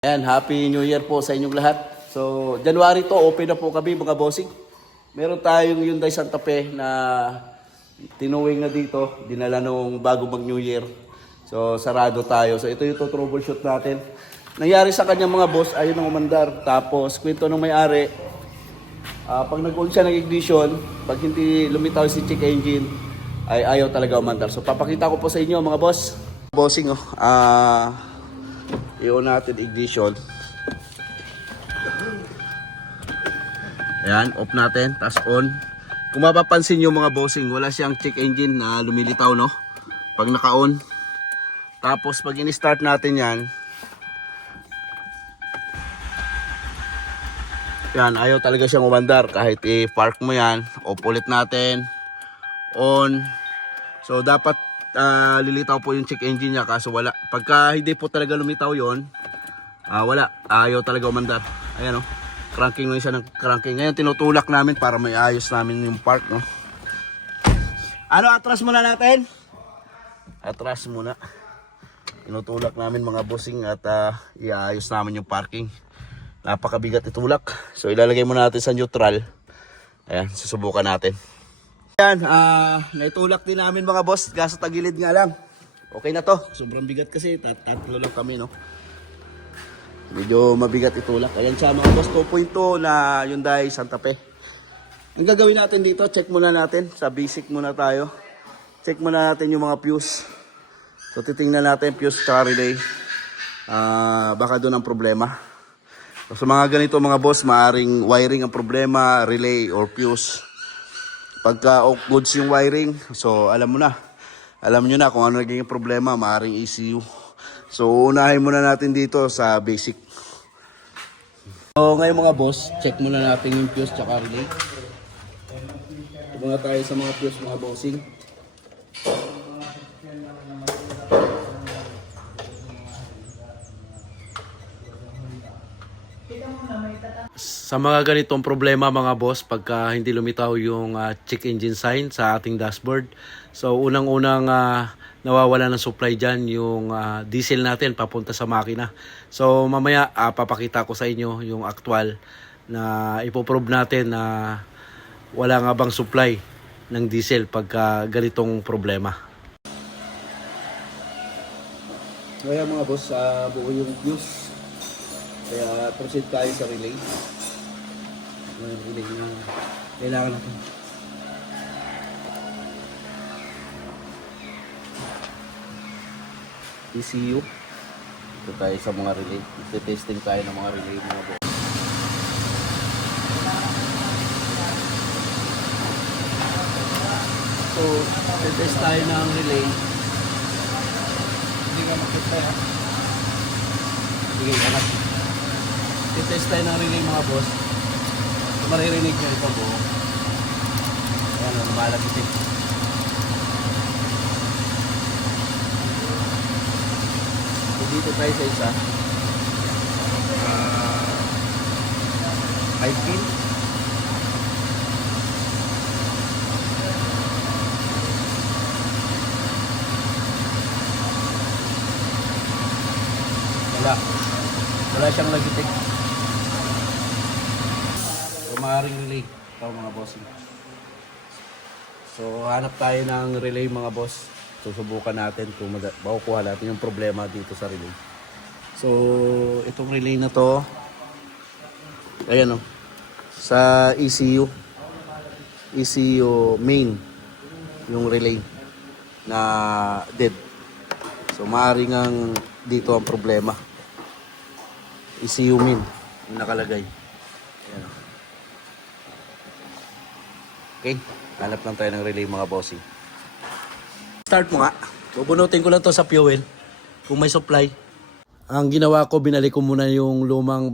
Ayan, Happy New Year po sa inyong lahat. So, January to, open na po kami mga bossing. Meron tayong Hyundai Santa Fe na tinuwing na dito, dinala nung bago mag New Year. So, sarado tayo. So, ito yung troubleshoot natin. Nangyari sa kanyang mga boss, ayun ang umandar. Tapos, kwento ng may-ari, pag nag-on siya ng ignition, pag hindi lumitaw si check engine, ay ayaw talaga umandar. So, papakita ko po sa inyo mga boss. Bossing, i-on natin ignition. Ayan, off natin, tas on. Kung mapapansin nyo mga bossing, wala siyang check engine na lumilitaw, no? Pag naka-on. Tapos pag in-start natin yan, yan, ayaw talaga siyang umandar. Kahit i-park mo yan, off ulit natin, on. So dapat lilitaw po yung check engine niya, kaso wala. Pagka hindi po talaga lumitaw yon, wala, ayaw talaga umandar. Ayan, no? Cranking lang siya ng cranking. Ngayon tinutulak namin para may ayos namin yung park, no? Ano, atras muna natin? Atras muna. Tinutulak namin mga bossing at iayos namin yung parking. Napakabigat itulak. So ilalagay muna natin sa neutral. Ayan, susubukan natin. Ayan, naitulak din namin mga boss. Kaso tagilid nga lang. Okay na to. Sobrang bigat kasi. Tatlo lang kami, no? Medyo mabigat itulak. Ayan siya mga boss. 2.2 na Hyundai Santa Fe. Ang gagawin natin dito, check muna natin. Sa basic muna tayo. Check muna natin yung mga fuse. So titingnan natin fuse sa relay. Baka doon ang problema. So, sa mga ganito mga boss, maaring wiring ang problema, relay or fuse. Pagka off goods yung wiring, so alam mo na. Alam nyo na kung ano naging problema, maaring ECU. So unahin muna natin dito sa basic. So ngayon mga boss, check muna natin yung fuse tsaka relay. Ito muna tayo sa mga fuse mga bossing. Sa mga ganitong problema mga boss, pagka hindi lumitaw yung check engine sign sa ating dashboard, so unang-unang nawawala ng supply dyan yung diesel natin papunta sa makina. So mamaya papakita ko sa inyo yung actual na ipoprove natin na wala nga bang supply ng diesel pagka ganitong problema. Kaya mga boss, buo yung fuse. Kaya proceed tayo sa relay. Yung relay na kailangan natin. ECU. Ito tayo sa mga relay. Testing tayo ng mga relay mga boss. So, test tayo ng relay. Hindi ka makita ya. Sige, anak. Test tayo ng relay mga boss. Maririnig nyo ito buo. Ayan, lumalapit eh. So, dito tayo sa isa. 5 pin. Wala siyang lagitik. Maaaring relay ito mga boss. So hanap tayo ng relay mga boss. Susubukan natin kung makukuha natin yung problema dito sa relay. So itong relay na to, ayan o, sa ECU main yung relay na dead. So maaaring ang dito ang problema. ECU main yung nakalagay. Ayan o. Okay, hanap lang tayo ng relay mga bossing. Start mo nga. Bubunutin ko lang to sa fuel kung may supply. Ang ginawa ko, binalik ko muna yung lumang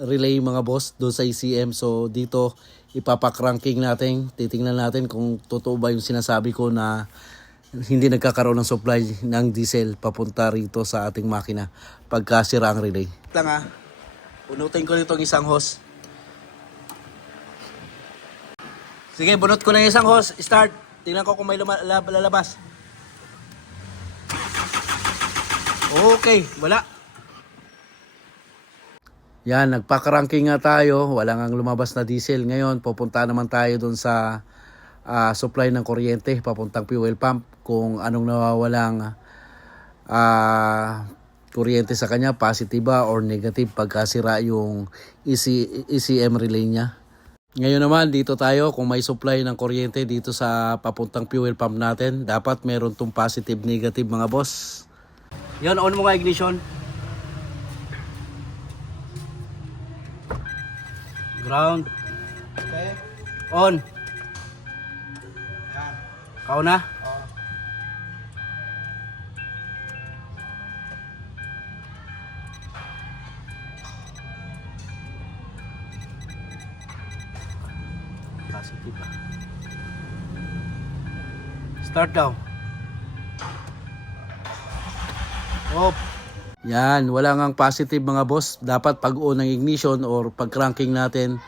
relay mga boss doon sa ECM. So dito ipapakranking natin. Titingnan natin kung totoo ba yung sinasabi ko na hindi nagkakaroon ng supply ng diesel papunta rito sa ating makina pagka sira ang relay. Ito nga, bunutin ko nitong isang hose. Sige, bunot ko na yung isang hose. Start. Tingnan ko kung may lalabas. Okay, wala. Yan, nagpaka-ranking nga tayo. Wala nang lumabas na diesel. Ngayon, pupunta naman tayo doon sa supply ng kuryente, papuntang fuel pump. Kung anong nawawalang kuryente sa kanya, positive ba or negative pagkasira yung ECM relay niya. Ngayon naman, dito tayo. Kung may supply ng kuryente dito sa papuntang fuel pump natin, dapat meron tong positive, negative mga boss. Yan, on mo nga ignition. Ground. Okay. On. Yan. Kau na? Oh. Positive ba? Start daw. Off. Yan, wala ngang positive mga boss. Dapat pag on ng ignition or pag cranking natin,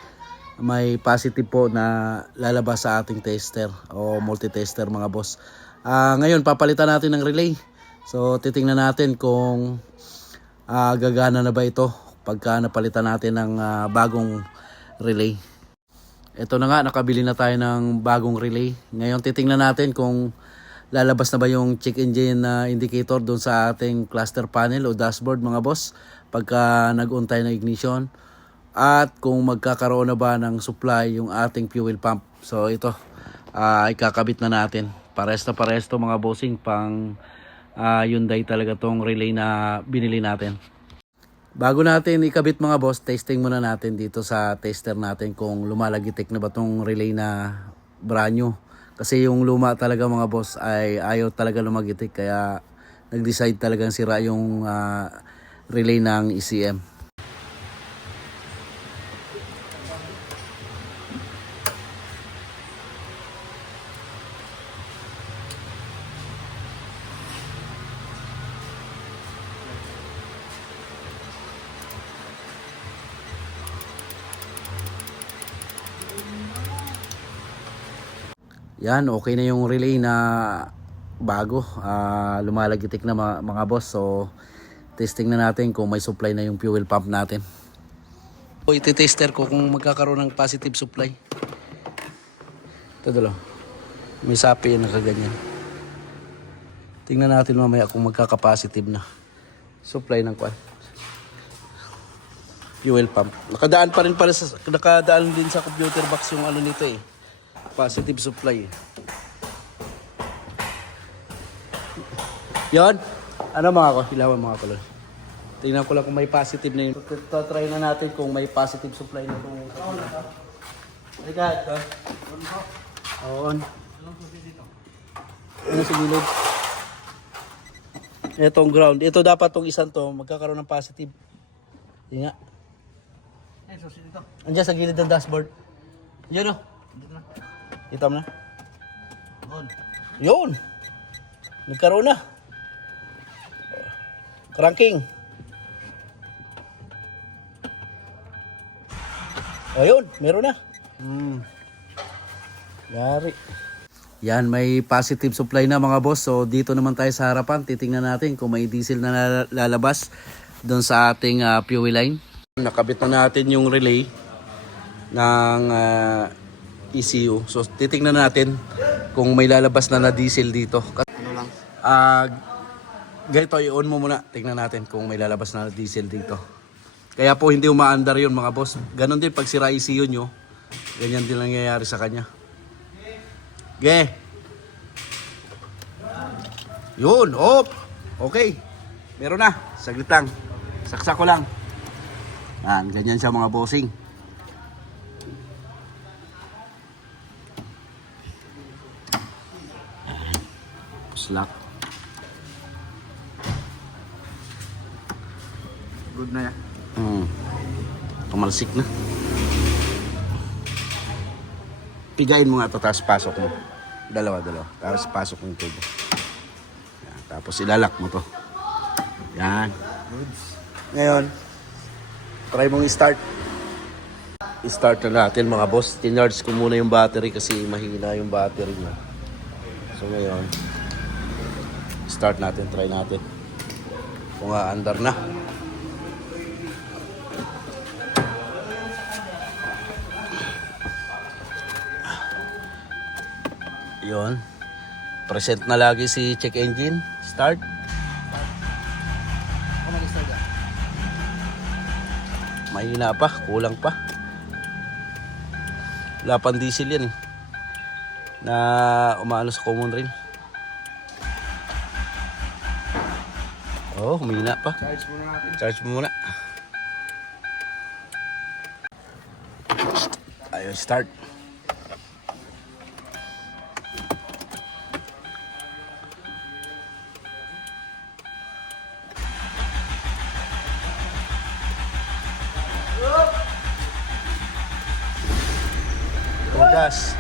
may positive po na lalabas sa ating tester o multi-tester mga boss. Ngayon, papalitan natin ng relay. So, titingnan natin kung gagana na ba ito pagka napalitan natin ng bagong relay. Ito na nga, nakabili na tayo ng bagong relay. Ngayon, titingnan natin kung lalabas na ba yung check engine indicator doon sa ating cluster panel o dashboard mga boss pagka nag-on tayo ng ignition, at kung magkakaroon na ba ng supply yung ating fuel pump. So ito, ikakabit na natin. Pares na pares to mga bossing, pang Hyundai talaga tong relay na binili natin. Bago natin ikabit mga boss, testing muna natin dito sa tester natin kung lumalagitik na ba tong relay na brand new. Kasi yung luma talaga mga boss ay ayaw talaga lumagitik, kaya nag-decide talagang sira yung relay ng ECM. Yan, okay na yung relay na bago. Lumalagitik na mga boss. So, testing na natin kung may supply na yung fuel pump natin. So, iti-tester ko kung magkakaroon ng positive supply. Ito dalo. May sapi na kaganyan. Tingnan natin mamaya kung magkaka-positive na supply ng fuel pump. Nakadaan pa rin pala nakadaan din sa computer box yung ano nito eh. Positive supply. Yon. Ano mga ko? Ilawan mga kolon. Tingnan ko lang kung may positive na yun. Try na natin kung may positive supply na itong... Ligat. On. Ano sa gilid? Itong ground. Ito dapat itong isang to magkakaroon ng positive. Hindi nga. Andiyan sa gilid ng dashboard. Yan o. Kita mo na? Yun. Nagkaroon na. Cranking. Ayun, meron na. Yari. Yan, may positive supply na mga boss. So dito naman tayo sa harapan. Titingnan natin kung may diesel na lalabas doon sa ating fuel line. Nakabit na natin yung relay ng ECU. So titingnan natin kung may lalabas na diesel dito. Ano lang? Ganito, i-on mo muna. Tingnan natin kung may lalabas na diesel dito. Kaya po hindi umaandar yun mga boss. Ganon din pag sira ECU nyo. Ganyan din nangyayari sa kanya. Yun, op. Okay. Meron na. Saglit lang. Saksak ko lang. Yan, ganyan siya mga bossing. Slack. Good na yan. Tumalsik na. Pigain mo nga ito, tapos pasok mo. Dalawa. Tapos pasok mo yung tubo. Yan, tapos ilalak mo to. Yan. Ngayon, try mong i-start. I-start na natin mga boss. Tinarge ko muna yung battery kasi mahina yung battery niya. So ngayon, start natin, try natin. Kung aandar na. Yun. Present na lagi si check engine. Start. Mahina pa, kulang pa. Wala pang diesel yan eh. Na umaano sa common rail. Oh, humina pa. Charge muna natin. Charge mo muna. Ayun, start. Gas.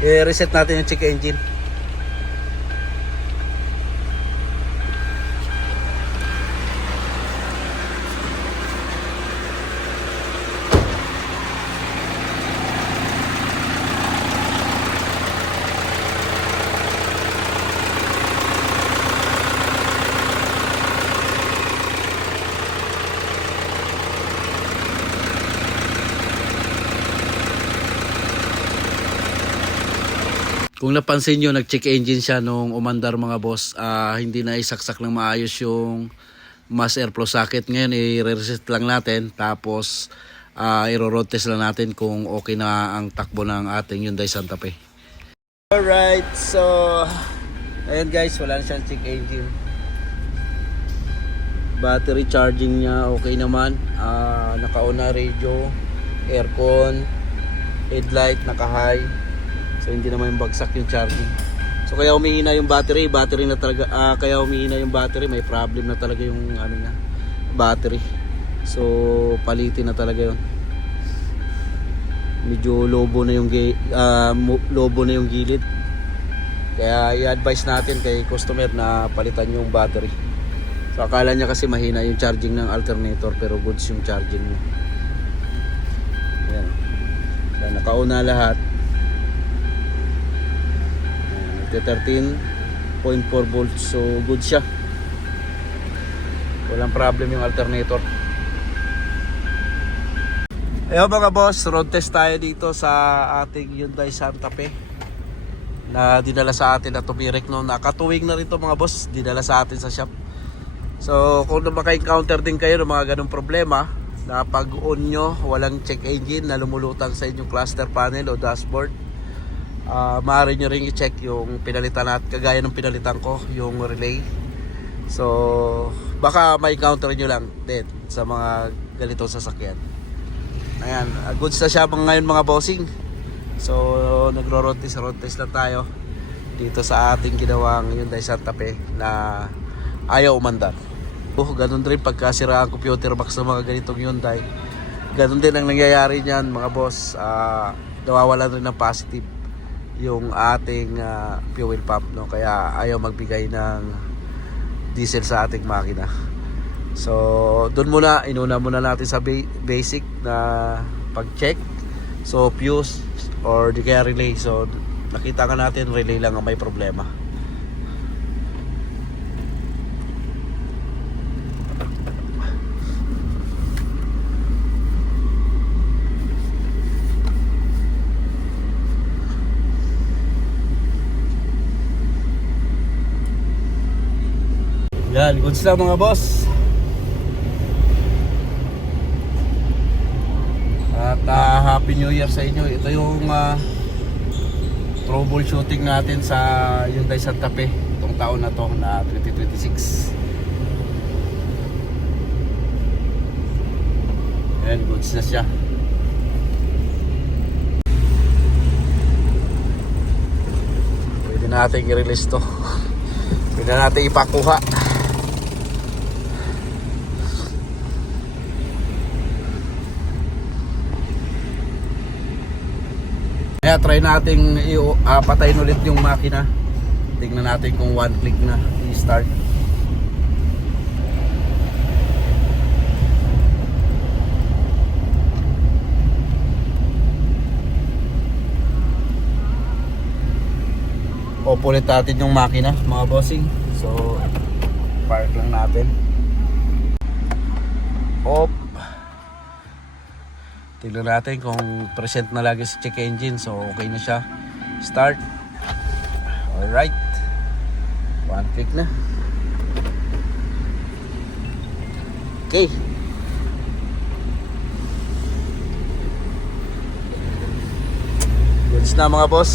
I-reset natin yung check engine. Kung napansin nyo, nag-check engine siya nung umandar mga boss. Hindi na isaksak ng maayos yung mass airflow socket. Ngayon, i-reset lang natin. Tapos, i-road test lang natin kung okay na ang takbo ng ating Hyundai Santa Fe. Alright, so ayun guys, wala na siyang check engine. Battery charging niya okay naman. Naka-on na radio, aircon, headlight, naka-high. So hindi naman yung bagsak yung charging. So kaya humihina yung battery na talaga, kaya humihina yung battery, may problem na talaga yung ano niya, battery. So palitin na talaga 'yon. Medyo lobo na yung gilid. Kaya i-advise natin kay customer na palitan yung battery. So akala niya kasi mahina yung charging ng alternator, pero goods yung charging niya. Ayan. So naka-on na lahat. 13.4 volts, so good siya, walang problem yung alternator. Ayun mga boss, road test tayo dito sa ating Hyundai Santa Fe na dinala sa atin na tumirik noon. Nakatuwing na rin to mga boss, dinala sa atin sa shop. So kung maka-encounter din kayo ng mga ganong problema na pag-on nyo walang check engine na lumulutang sa inyong cluster panel o dashboard, maaari nyo rin i-check yung pinalitan natin, kagaya ng pinalitan ko, yung relay. So baka may counter nyo lang din sa mga ganitong sasakyan. Ayan, goods na siya ngayon mga bossing. So nagro-road test lang tayo dito sa ating ginawang Hyundai Santa Fe na ayaw umandar. Ganun din pagkasira ang computer box ng mga ganitong Hyundai. Ganun din ang nangyayari niyan mga boss. Nawawalan rin ng positive yung ating fuel pump, no? Kaya ayaw magbigay ng diesel sa ating makina. So doon inuna muna natin sa basic na pag-check. So fuse or di kaya relay. So nakita ka natin relay lang ang may problema. Yan, goods lang mga boss. At Happy New Year sa inyo. Ito yung troubleshooting natin sa Hyundai Santa Fe itong taon na to na 2026. Yan, goods na siya. Pwede natin i-release to. Pwede natin ipakuha. Kaya try nating patayin ulit yung makina. Tingnan natin kung one click na i-start. Off ulit natin yung makina mga bossing. So, park lang natin. Off. Tignan natin kung present na lagi si check engine. So, okay na siya. Start. Alright. One click na. Okay. Goods na mga boss.